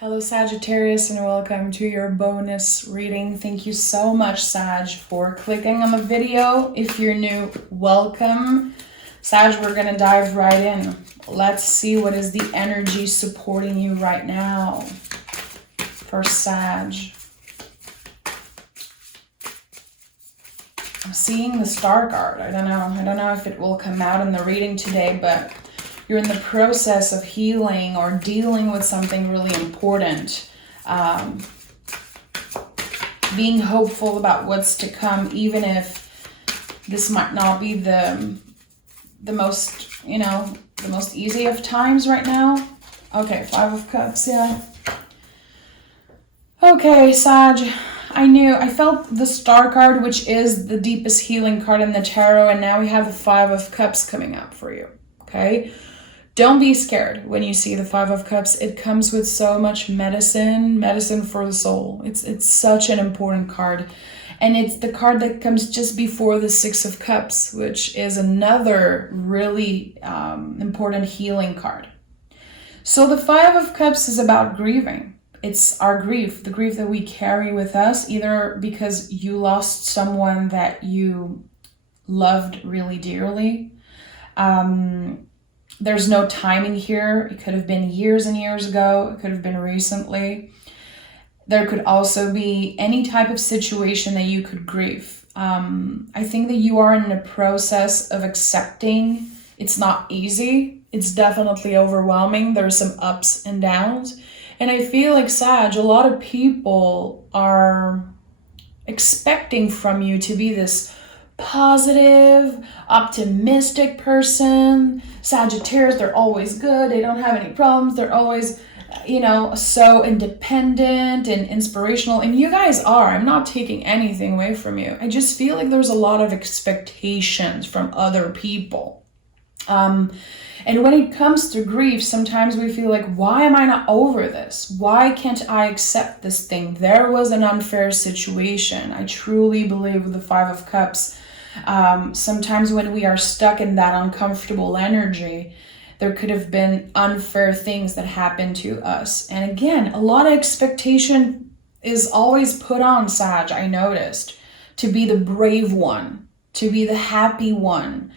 Hello Sagittarius, and welcome to your bonus reading. Thank you so much, Sag, for clicking on the video. If you're new, welcome. Sag, we're gonna dive right in. Let's see what is the energy supporting you right now for Sag. I'm seeing the Star card. I don't know if it will come out in the reading today, but you're in the process of healing or dealing with something really important. Being hopeful about what's to come, even if this might not be the most, the most easy of times right now. Okay, Five of Cups, yeah. Okay, Sag, I felt the Star card, which is the deepest healing card in the tarot, and now we have the Five of Cups coming up for you, okay? Don't be scared when you see the Five of Cups. It comes with so much medicine for the soul. It's such an important card. And it's the card that comes just before the Six of Cups, which is another really important healing card. So the Five of Cups is about grieving. It's our grief, the grief that we carry with us, either because you lost someone that you loved really dearly. There's no timing here. It could have been years and years ago. It could have been recently. There could also be any type of situation that you could grieve. I think that you are in a process of accepting. It's not easy. It's definitely overwhelming. There's some ups and downs. And I feel like, Sag, a lot of people are expecting from you to be this positive, optimistic person. Sagittarius, they're always good. They don't have any problems. They're always, so independent and inspirational. And you guys are. I'm not taking anything away from you. I just feel like there's a lot of expectations from other people. And when it comes to grief, sometimes we feel like, why am I not over this? Why can't I accept this thing? There was an unfair situation. I truly believe with the Five of Cups, sometimes when we are stuck in that uncomfortable energy, there could have been unfair things that happened to us. And again, a lot of expectation is always put on, Sag, I noticed, to be the brave one, to be the happy one.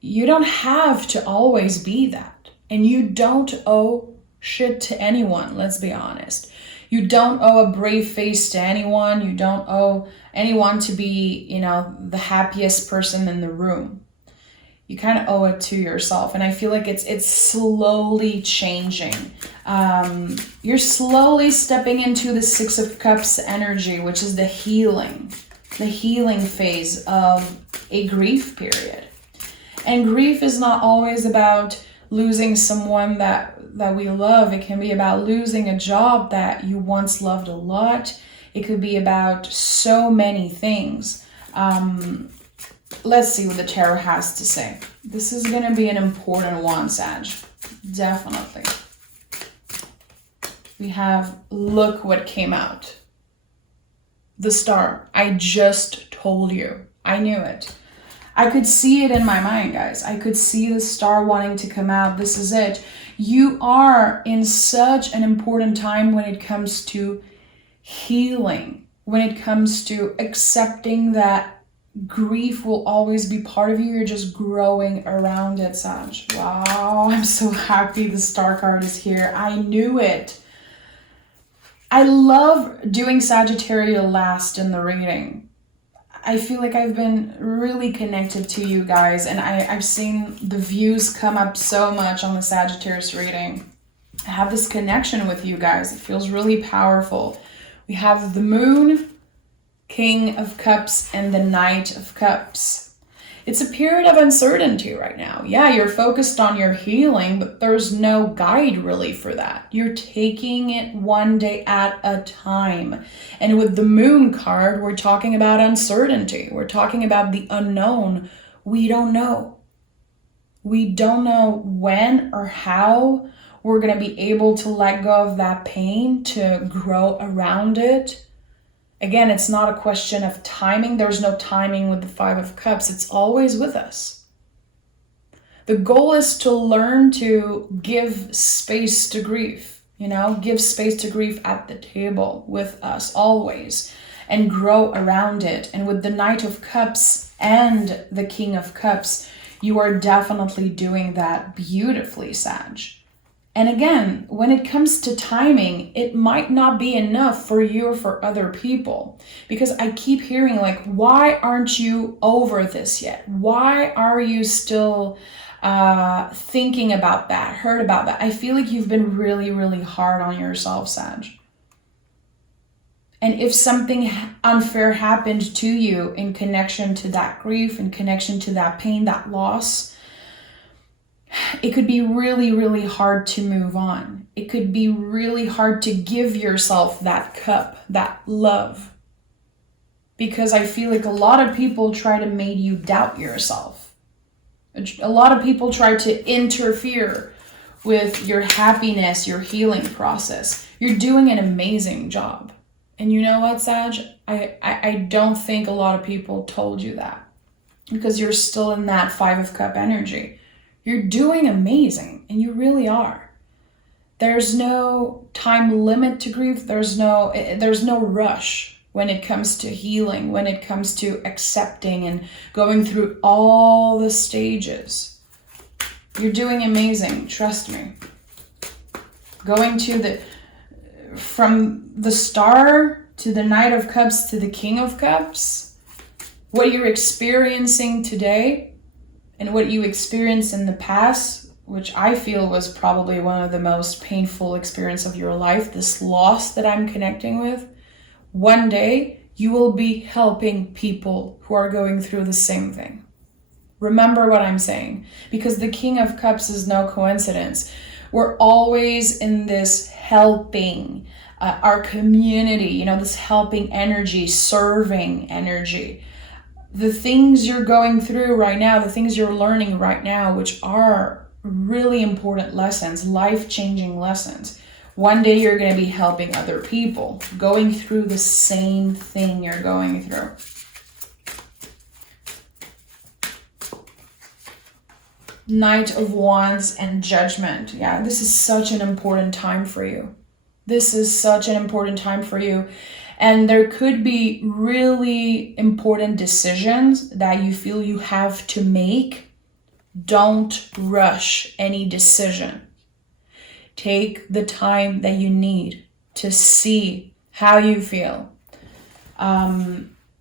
You don't have to always be that. And you don't owe shit to anyone, let's be honest. You don't owe a brave face to anyone. You don't owe anyone to be, the happiest person in the room. You kind of owe it to yourself. And I feel like it's slowly changing. You're slowly stepping into the Six of Cups energy, which is the healing phase of a grief period. And grief is not always about losing someone that we love. It can be about losing a job that you once loved a lot. It could be about so many things. Let's see what the tarot has to say. This is going to be an important one, Sag. Definitely. We have, look what came out. The Star. I just told you. I knew it. I could see it in my mind, guys. I could see the Star wanting to come out. This is it. You are in such an important time when it comes to healing, when it comes to accepting that grief will always be part of you. You're just growing around it, Sag. Wow, I'm so happy the Star card is here. I knew it. I love doing Sagittarius last in the reading. I feel like I've been really connected to you guys, and I've seen the views come up so much on the Sagittarius reading. I have this connection with you guys. It feels really powerful. We have the Moon, King of Cups, and the Knight of Cups. It's a period of uncertainty right now. Yeah, you're focused on your healing, but there's no guide really for that. You're taking it one day at a time. And with the Moon card, we're talking about uncertainty. We're talking about the unknown. We don't know. We don't know when or how we're going to be able to let go of that pain, to grow around it. Again, it's not a question of timing. There's no timing with the Five of Cups. It's always with us. The goal is to learn to give space to grief. You know, give space to grief at the table with us always and grow around it. And with the Knight of Cups and the King of Cups, you are definitely doing that beautifully, Sag. And again, when it comes to timing, it might not be enough for you or for other people, because I keep hearing like, why aren't you over this yet? Why are you still thinking about that, hurt about that? I feel like you've been really, really hard on yourself, Sag. And if something unfair happened to you in connection to that grief, in connection to that pain, that loss, it could be really, really hard to move on. It could be really hard to give yourself that cup, that love. Because I feel like a lot of people try to make you doubt yourself. A lot of people try to interfere with your happiness, your healing process. You're doing an amazing job. And you know what, Sag? I don't think a lot of people told you that, because you're still in that 5 of Cup energy. You're doing amazing, and you really are. There's no time limit to grief. There's no rush when it comes to healing, when it comes to accepting and going through all the stages. You're doing amazing, trust me. Going to from the Star to the Knight of Cups to the King of Cups, what you're experiencing today and what you experienced in the past, which I feel was probably one of the most painful experiences of your life, this loss that I'm connecting with, one day you will be helping people who are going through the same thing. Remember what I'm saying, because the King of Cups is no coincidence. We're always in this helping, our community, you know, this helping energy, serving energy. The things you're going through right now, the things you're learning right now, which are really important lessons, life-changing lessons. One day you're going to be helping other people, going through the same thing you're going through. Knight of Wands and Judgment. Yeah, this is such an important time for you. This is such an important time for you. And there could be really important decisions that you feel you have to make. Don't rush any decision. Take the time that you need to see how you feel.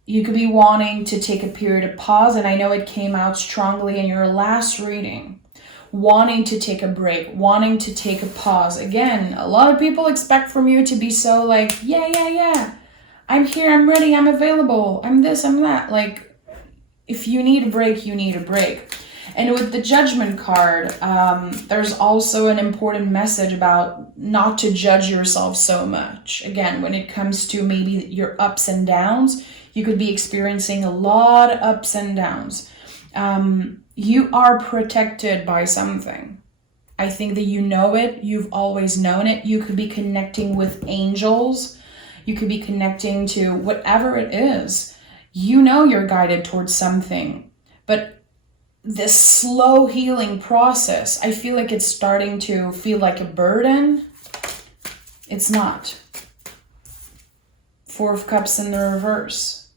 You could be wanting to take a period of pause, and I know it came out strongly in your last reading. Wanting to take a break, wanting to take a pause. Again, a lot of people expect from you to be so like, yeah. I'm here, I'm ready, I'm available, I'm this, I'm that. Like, if you need a break, you need a break. And with the Judgment card, there's also an important message about not to judge yourself so much. Again, when it comes to maybe your ups and downs, you could be experiencing a lot of ups and downs. You are protected by something. I think that you know it. You've always known it. You could be connecting with angels. You could be connecting to whatever it is. You know you're guided towards something. But this slow healing process, I feel like it's starting to feel like a burden. It's not. 4 of Cups in the reverse.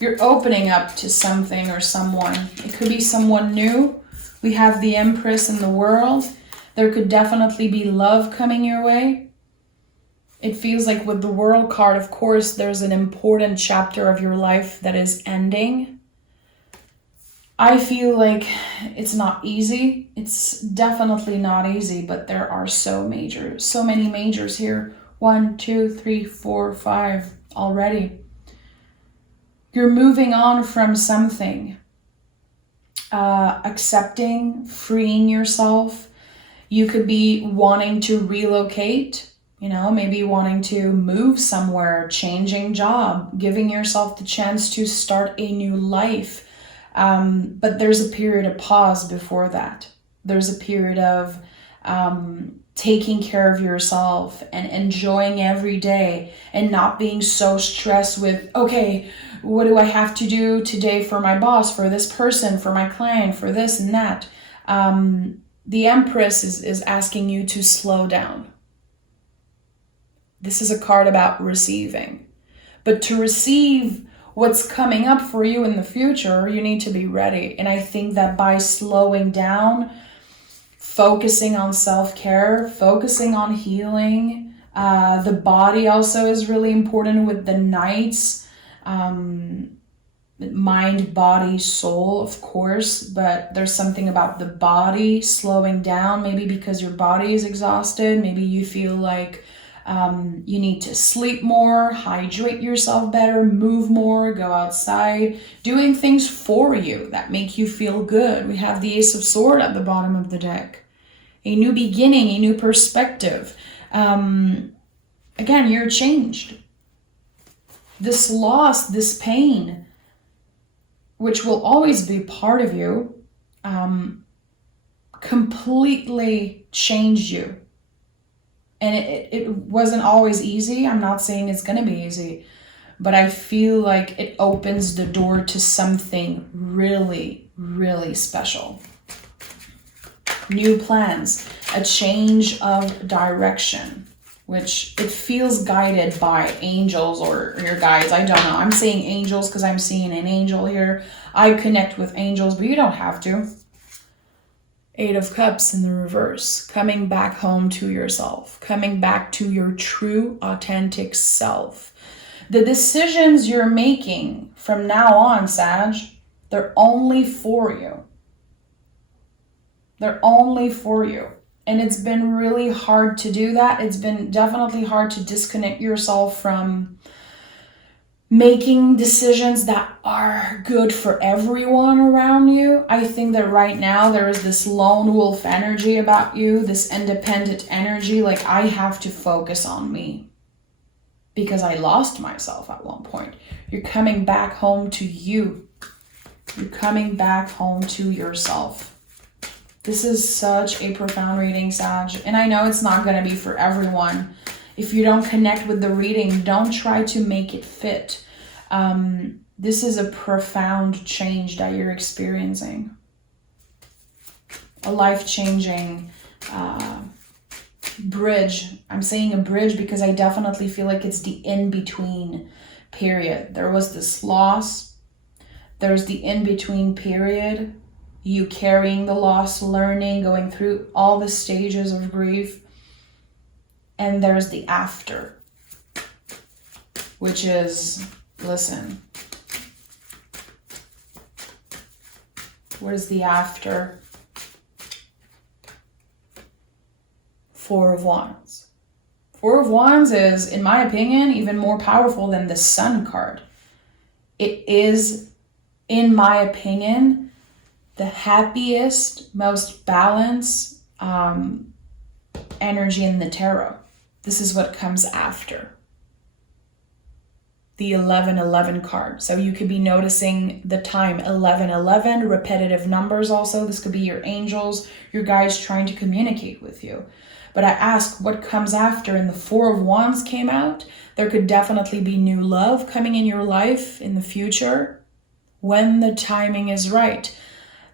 You're opening up to something or someone. It could be someone new. We have the Empress in the World. There could definitely be love coming your way. It feels like with the World card, of course, there's an important chapter of your life that is ending. I feel like it's not easy. It's definitely not easy, but there are so many majors here. 1, 2, 3, 4, 5 already. You're moving on from something, accepting, freeing yourself. You could be wanting to relocate, you know, maybe wanting to move somewhere, changing job, giving yourself the chance to start a new life. But there's a period of pause before that. There's a period of taking care of yourself and enjoying every day and not being so stressed with, okay, what do I have to do today for my boss, for this person, for my client, for this and that? The Empress is asking you to slow down. This is a card about receiving. But to receive what's coming up for you in the future, you need to be ready. And I think that by slowing down, focusing on self-care, focusing on healing, the body also is really important with the Knights. Mind, body, soul, of course, but there's something about the body slowing down, maybe because your body is exhausted. Maybe you feel like you need to sleep more, hydrate yourself better, move more, go outside, doing things for you that make you feel good. We have the Ace of Swords at the bottom of the deck. A new beginning, a new perspective. Again, you're changed. This loss, this pain, which will always be part of you, completely changed you. And it wasn't always easy. I'm not saying it's going to be easy, but I feel like it opens the door to something really, really special. New plans, a change of direction, which it feels guided by angels or your guides. I don't know. I'm saying angels because I'm seeing an angel here. I connect with angels, but you don't have to. 8 of Cups in the reverse. Coming back home to yourself. Coming back to your true, authentic self. The decisions you're making from now on, Sag, they're only for you. They're only for you. And it's been really hard to do that. It's been definitely hard to disconnect yourself from making decisions that are good for everyone around you. I think that right now there is this lone wolf energy about you, this independent energy. Like, I have to focus on me because I lost myself at one point. You're coming back home to you. You're coming back home to yourself. This is such a profound reading, Sag. And I know it's not going to be for everyone. If you don't connect with the reading, don't try to make it fit. This is a profound change that you're experiencing. A life-changing bridge. I'm saying a bridge because I definitely feel like it's the in-between period. There was this loss. There's the in-between period. You carrying the loss, learning, going through all the stages of grief. And there's the after, which is, listen, what is the after? 4 of Wands. 4 of Wands is, in my opinion, even more powerful than the Sun card. It is, in my opinion, the happiest, most balanced energy in the tarot. This is what comes after. The 1111 card. So you could be noticing the time 1111, repetitive numbers also. This could be your angels, your guides trying to communicate with you. But I ask what comes after, and the 4 of Wands came out. There could definitely be new love coming in your life in the future when the timing is right.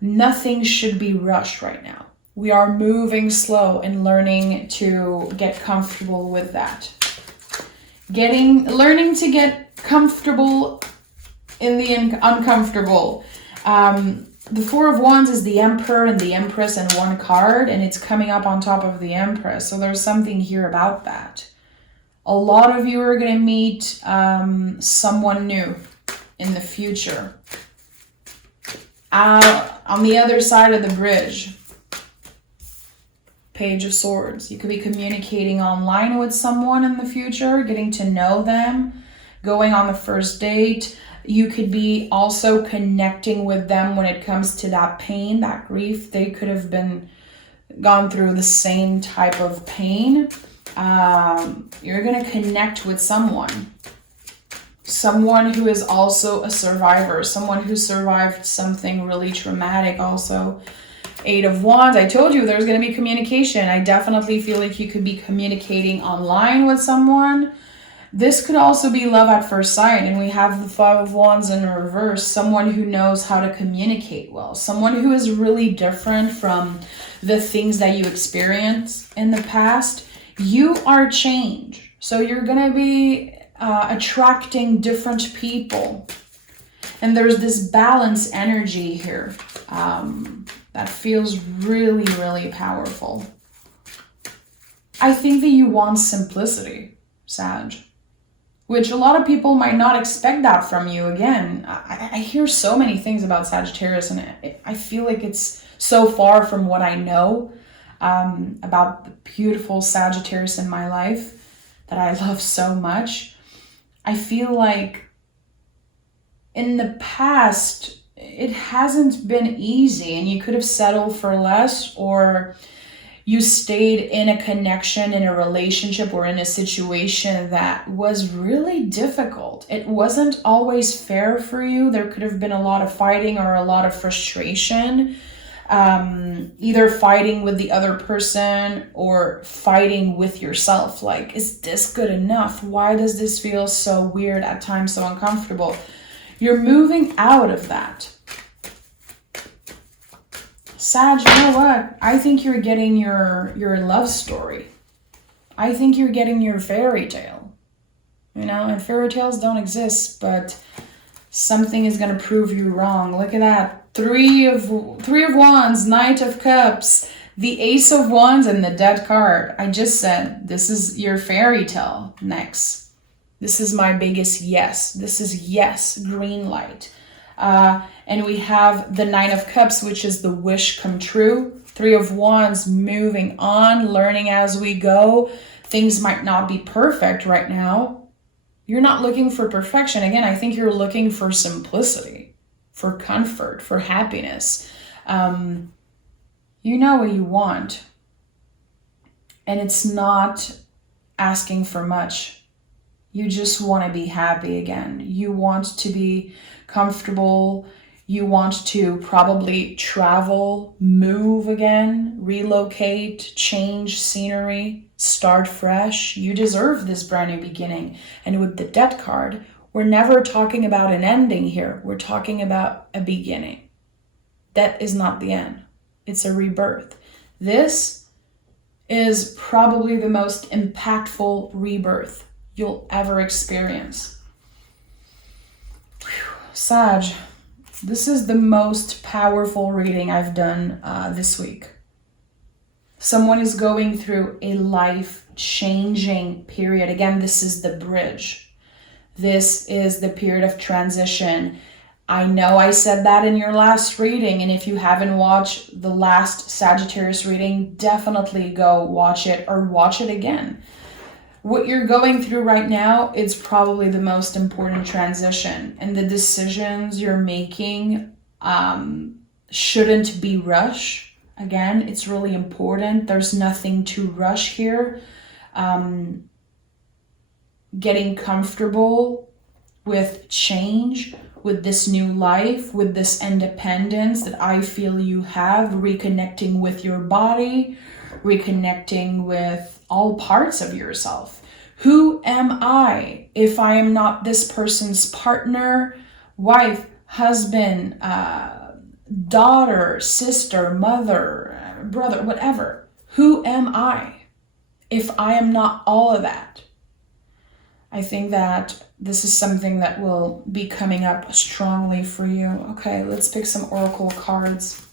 Nothing should be rushed right now. We are moving slow and learning to get comfortable with that. Learning to get comfortable in the uncomfortable. The 4 of Wands is the Emperor and the Empress in one card, and it's coming up on top of the Empress. So there's something here about that. A lot of you are going to meet someone new in the future. On the other side of the bridge, Page of Swords. You could be communicating online with someone in the future, getting to know them, going on the first date. You could be also connecting with them when it comes to that pain, that grief. They could have gone through the same type of pain. You're going to connect with someone who is also a survivor, someone who survived something really traumatic also. 8 of Wands, I told you there's going to be communication. I definitely feel like you could be communicating online with someone. This could also be love at first sight, and we have the Five of Wands in reverse, someone who knows how to communicate well, someone who is really different from the things that you experienced in the past. You are change, so you're gonna be attracting different people, and there's this balance energy here that feels really, really powerful. I think that you want simplicity, Sag, which a lot of people might not expect that from you. Again, I hear so many things about Sagittarius, and I feel like it's so far from what I know about the beautiful Sagittarius in my life that I love so much. I feel like in the past, it hasn't been easy, and you could have settled for less, or you stayed in a connection, in a relationship, or in a situation that was really difficult. It wasn't always fair for you. There could have been a lot of fighting or a lot of frustration, either fighting with the other person or fighting with yourself. Like, is this good enough? Why does this feel so weird, at times so uncomfortable? You're moving out of that. Sag, you know what? I think you're getting your love story. I think you're getting your fairy tale. You know, and fairy tales don't exist, but something is going to prove you wrong. Look at that. Three of Wands, Knight of Cups, the Ace of Wands, and the Death card. I just said, this is your fairy tale next. This is my biggest yes. This is yes, green light. And we have the Nine of Cups, which is the wish come true. Three of Wands, moving on, learning as we go. Things might not be perfect right now. You're not looking for perfection. Again, I think you're looking for simplicity, for comfort, for happiness. You know what you want. And it's not asking for much. You just want to be happy again. You want to be comfortable. You want to probably travel, move again, relocate, change scenery, start fresh. You deserve this brand new beginning. And with the Death card, we're never talking about an ending here. We're talking about a beginning. That is not the end. It's a rebirth. This is probably the most impactful rebirth you'll ever experience. Sag, this is the most powerful reading I've done this week. Someone is going through a life-changing period. Again, this is the bridge. This is the period of transition. I know I said that in your last reading, and if you haven't watched the last Sagittarius reading, definitely go watch it or watch it again. What you're going through right now is probably the most important transition, and the decisions you're making shouldn't be rushed. Again, it's really important. There's nothing to rush here. Getting comfortable with change, with this new life, with this independence that I feel you have, reconnecting with your body, reconnecting with all parts of yourself. Who am I if I am not this person's partner, wife, husband, daughter, sister, mother, brother, whatever? Who am I if I am not all of that? I think that this is something that will be coming up strongly for you. Okay, let's pick some oracle cards.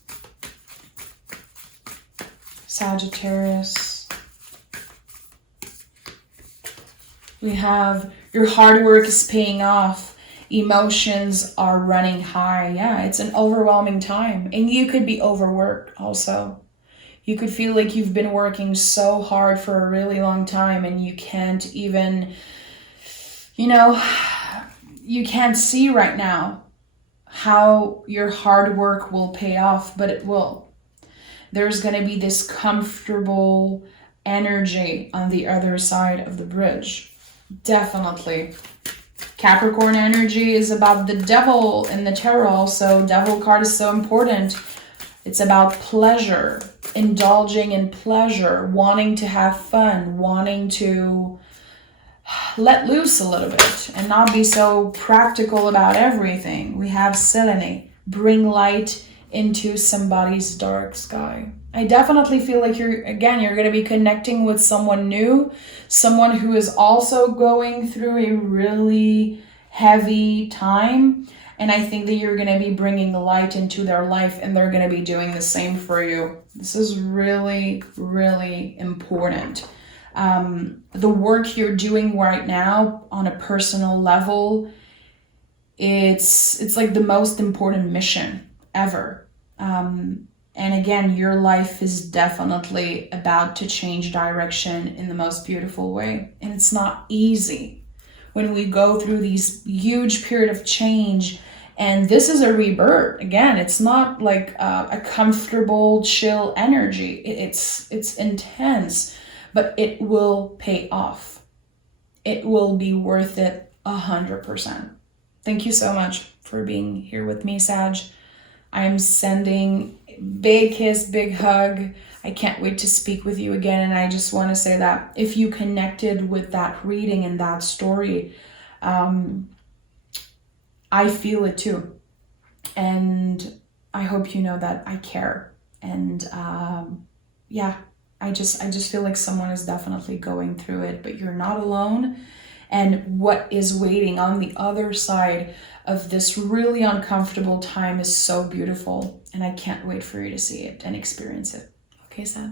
Sagittarius. We have your hard work is paying off. Emotions are running high. Yeah, it's an overwhelming time. And you could be overworked also. You could feel like you've been working so hard for a really long time and you can't even, you can't see right now how your hard work will pay off, but it will. There's going to be this comfortable energy on the other side of the bridge. Definitely. Capricorn energy is about the devil in the tarot, so devil card is so important. It's about pleasure, indulging in pleasure, wanting to have fun, wanting to let loose a little bit and not be so practical about everything. We have Selene, bring light into somebody's dark sky. I definitely feel like you're going to be connecting with someone new, someone who is also going through a really heavy time. And I think that you're going to be bringing light into their life, and they're going to be doing the same for you. This is really, really important. The work you're doing right now on a personal level, it's like the most important mission ever. And again, your life is definitely about to change direction in the most beautiful way. And it's not easy when we go through these huge period of change. And this is a rebirth. Again, it's not like a comfortable, chill energy. It's intense, but it will pay off. It will be worth it 100%. Thank you so much for being here with me, Sag. I'm sending big kiss, big hug. I can't wait to speak with you again. And I just want to say that if you connected with that reading and that story, I feel it too. And I hope you know that I care. And yeah, I just feel like someone is definitely going through it, but you're not alone. And what is waiting on the other side of this really uncomfortable time is so beautiful. And I can't wait for you to see it and experience it. Okay, Sag?